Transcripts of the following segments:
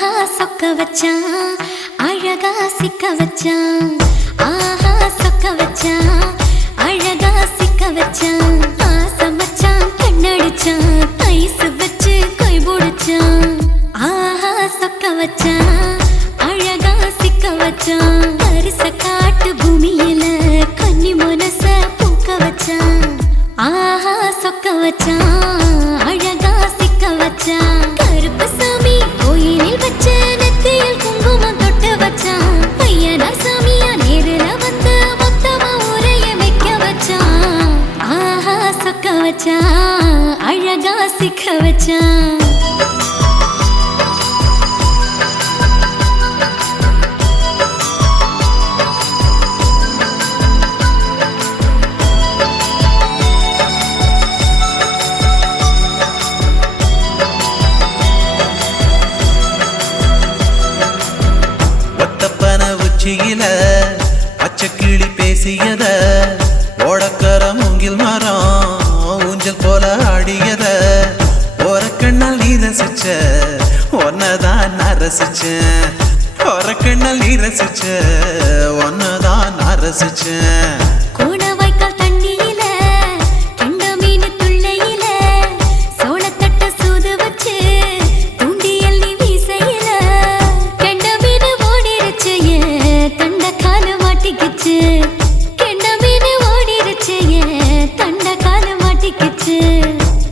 ஆஹா சொக்க வச்சான் அழகா சிக்க வச்சான். ஆஹா சொக்க வச்சான் அழகா சிக்க வச்சான். ஆசை மச்சான் கண்ணடிச்சான் ஐஸ் வச்சு கை போடுச்சான். ஆஹா சொக்க வச்சான் அழகா சிக்க வச்சான். அரிச காட்டு பூமியில கன்னி மனச பூக்க வச்சான். ஆஹா சொக்க வச்சான் அழகா சிக்க வச்சான். கருப்பு சாமி கோயிலில் வச்ச நெத்தியில் குங்குமம் தொட்டு வச்சான். பையனா சாமியா நேரில வந்து மொத்தமா உரைய வைக்க வச்சான். ஆஹா சொக்க வச்சான் அழகா சிக்க வச்சான். பச்சைக்கிளி பேசியத ஓடக்கர மூங்கில் மரம் ஊஞ்சல் போல ஆடியத ஒரு கண்ணால் நீ ரசிச்ச ஒன்னதான் நான் ரசிச்சேன். ஒரு கண்ணால் நீ ரசிச்ச ஒன்னதான் நான் ரசிச்சேன்.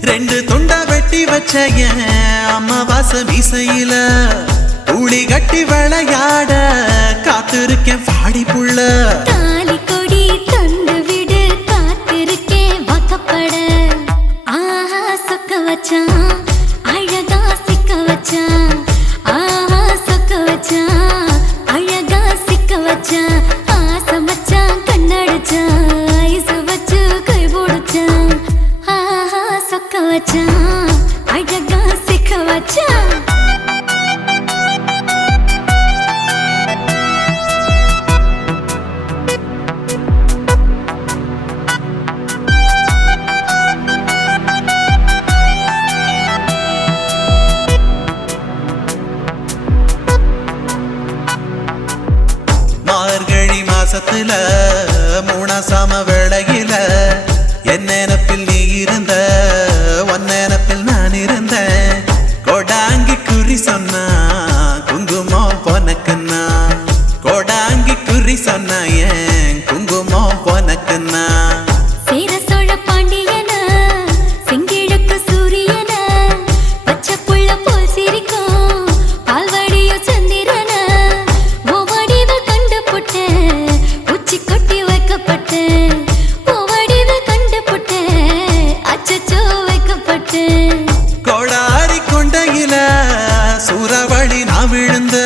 ரெண்டு துண்டா வெட்டி வச்ச அம்மாவாச மீசையில ஊழி கட்டி விளையாட காத்திருக்கேன் பாடி புள்ள. தாலி கொடி தந்து விடு காத்திருக்கேன் வாக்கப்பட. ஆஹா சொக்க வச்சான் அழகா சிக்க வச்சான். ஆஹா சொக்க வச்சான் அழகா சிக்க வச்சான். ஆசை மச்சான் கண்ணடிச்சான் ஐஸ் வச்சு கை போடுச்சான். ஆஹா சொக்க வச்சான் அழகா சிக்க வச்சான். மார்கழி மாசத்துல மூணாசாம வேளையில என் நினப்பில் நீ இருந்த ஒன் நினப்பில் நான் இருந்தேன். கோடாங்கி குறி சொன்னா குங்குமம் பொனக்குன்னா. கோடாங்கி குறி சொன்னா ஏன் குங்குமம் பொனக்குன்னா. சேர சோழ பாண்டியன செங்கிழக்கு சூரியன பச்சை புள்ள போல் சிரிக்கும் பால்வடியோ சந்திரன. ஓவடிவ கண்டு புட்ட உச்சி கொட்டி வைக்கப்பட்டு. கோடாரி கொண்டையில சூறாவளி நான் விழுந்த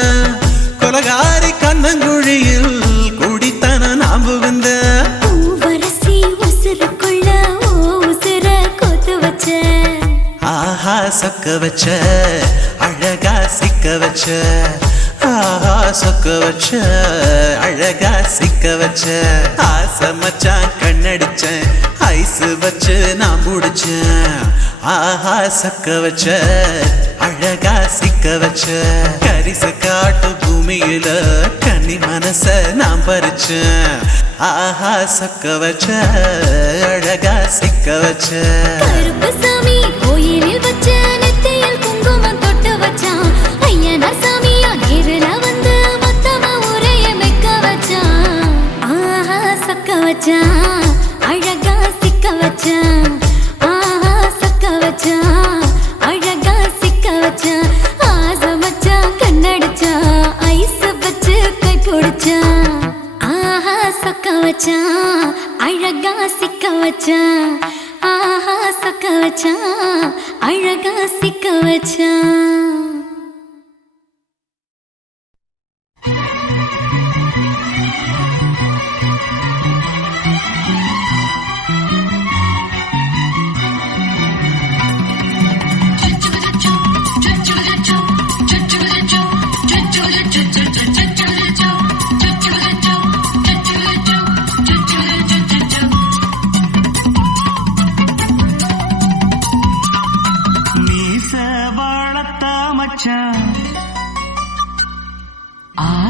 கொலகாரி கண்ணங்குழியில் குடித்தன நான் புகுந்த. வரசி உசுருக்குள்ள உசுர கொத்து வச்ச. ஆஹா சொக்க வச்ச அழகா சிக்க வச்ச. ஆஹா சொக்க வச்ச அழகா சிக்க வச்ச. ஆசை மச்சான் கண்ணடிச்சேன் ஐஸ் வச்சு நான் முடிச்சேன். ஆஹா சொக்க வச்ச அழகா சிக்க வச்ச. கரிச காட்டு பூமியில கன்னி மனச நான் பறிச்சேன். ஆஹா சொக்க வச்ச அழகா சிக்க வச்ச. கருப்பு சாமி கோயிலில் வச்ச நெத்தியில் குங்குமம் தொட்டு வச்சான். ஐயனா சாமியா நேரில வந்து மொத்தமா உரைய வைக்க வச்சான். ஆஹா சொக்க வச்சான் அழகா சிக்க வச்சான். ஆஹா சொக்க வச்சான் அழகா சிக்க வச்சான். ஆசை மச்சான் கண்ணடிச்சான் ஐஸ் வச்சு கை போடுச்சான். ஆஹா சொக்க வச்சான் அழகா சிக்க வச்சான். ஆஹா சொக்க வச்சான் அழகா சிக்க வச்சான்.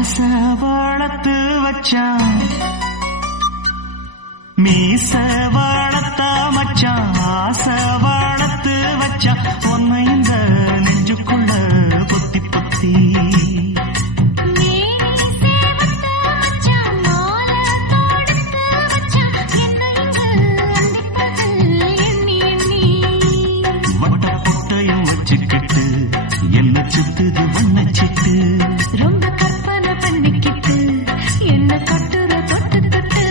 ஆசை வளர்த்து வச்சான் மீச வளர்த்த மச்சான் ஆசை வளர்த்து வச்சான் உன்னை இந்த நெஞ்சுக்குள்ள பொத்தி பொத்தி என்ன சுத்துது உன்னை சிட்டு ரொம்ப கற்பனை பண்ணிக்கிட்டு என்ன கட்டுற தொட்டு தொட்டு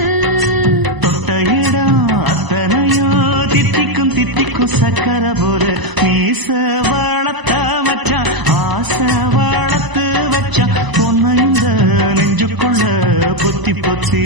தொட்ட இடம் அத்தனையோ தித்திக்கும் தித்திக்கும் சக்கர போல மீச வளர்த்த மச்சான் ஆசை வளர்த்து வச்சான் உன்னை இந்த நெஞ்சுக்குள்ள பொத்தி பொத்தி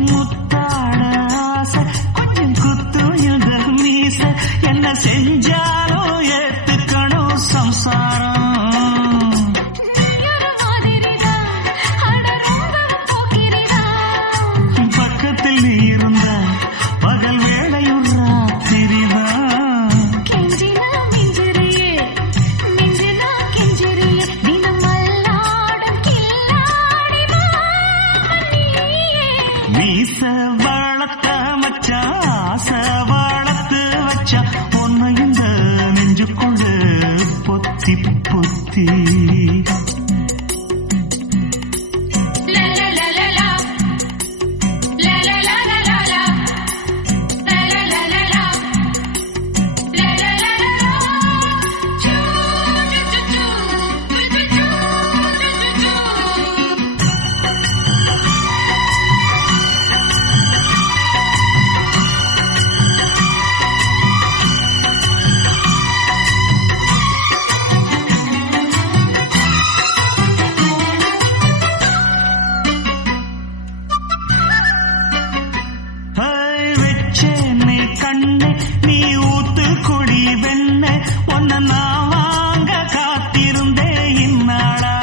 முத்தாட ஆசை கொஞ்சம் குத்துயத மீச என்ன செஞ்சாலும் ஏத்துக்கணும் சம்சாரம் பக்கத்தில் நீ இருந்த பகல் வேளையும் ராத்திரிதான் மீச வளர்த்த மச்சான் ஆசை வளர்த்து வச்சா உன்னை இந்த நெஞ்சுக்குள்ள பொத்தி பொத்தி வெச்சேனை கண்ணே நீ ஊத்து குடி வெண்ண உன்னை நான் வாங்க காத்திருந்தே இந்நாளா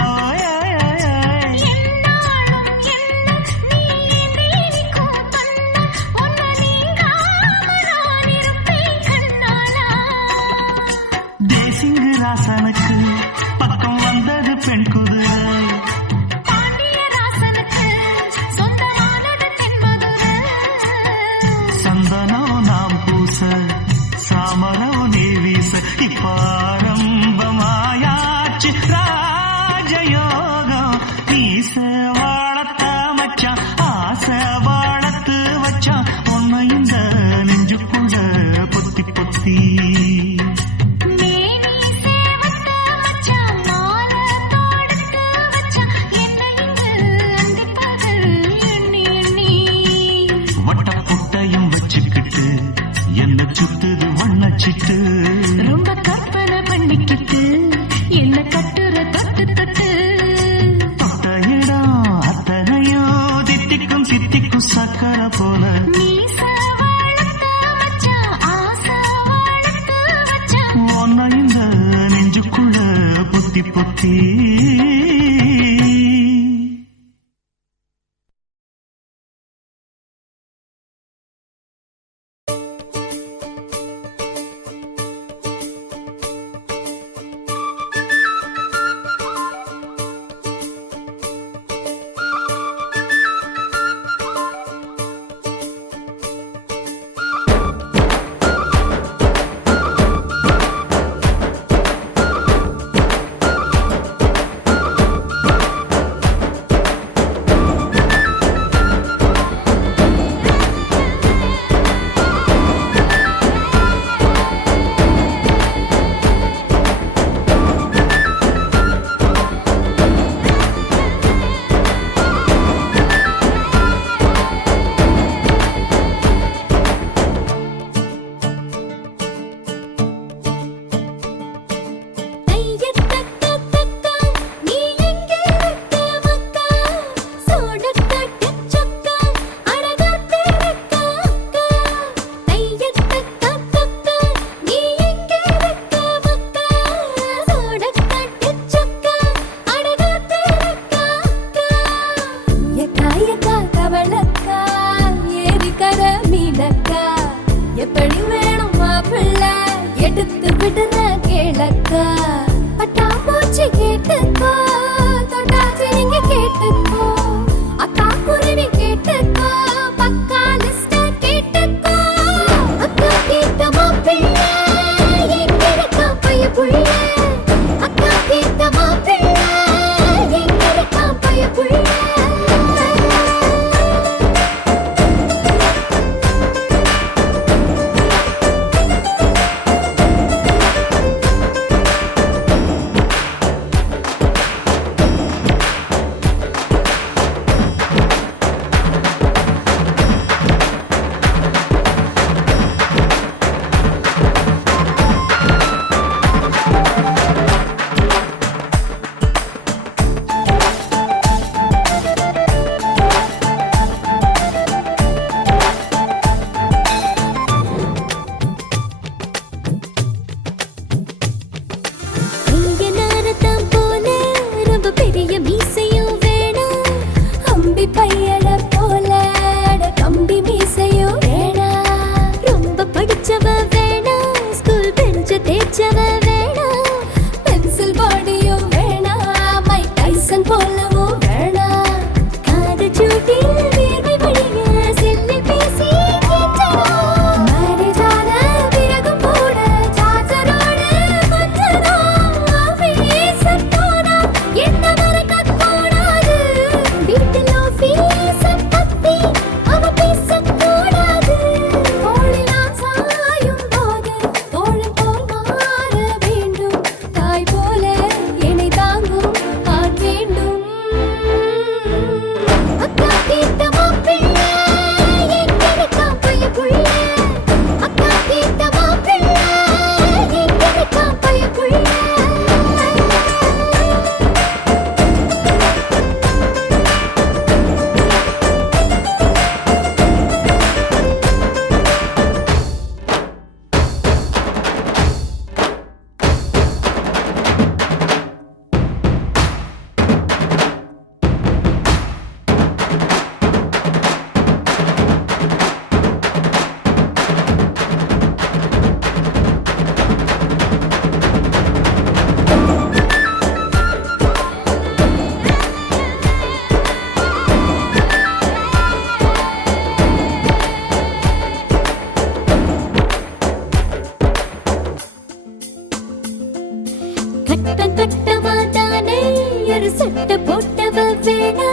தேசிங்கு ராசனுக்கு பக்கம் வந்தது பெண் குதிரை சந்தனம் நாம் பூச சாமரம் நீ வீச இப்பாரம்பமாயாச்சு ராஜயோகம் மீச வளர்த்த மச்சான் ஆசை வளர்த்து வச்சான் உன்னை இந்த நெஞ்சுக்குள்ள பொத்தி பொத்தி வட்டப்புட்டையும் வச்சுக்கிட்டு என்ன சுத்துது வண்ணச்சிட்டு ரொம்ப கற்பனை பண்ணிக்கிட்டு என்ன கட்டுற தொட்டு தொட்டு தொட்ட இடம் அத்தனையோ தித்திக்கும் தித்திக்கும் சக்கர போல மீச வளர்த்த மச்சான் ஆசை வளர்த்து வச்சான் உன்னை இந்த நெஞ்சுக்குள்ள பொத்தி பொத்தி சட்டை போட்டவ வேணா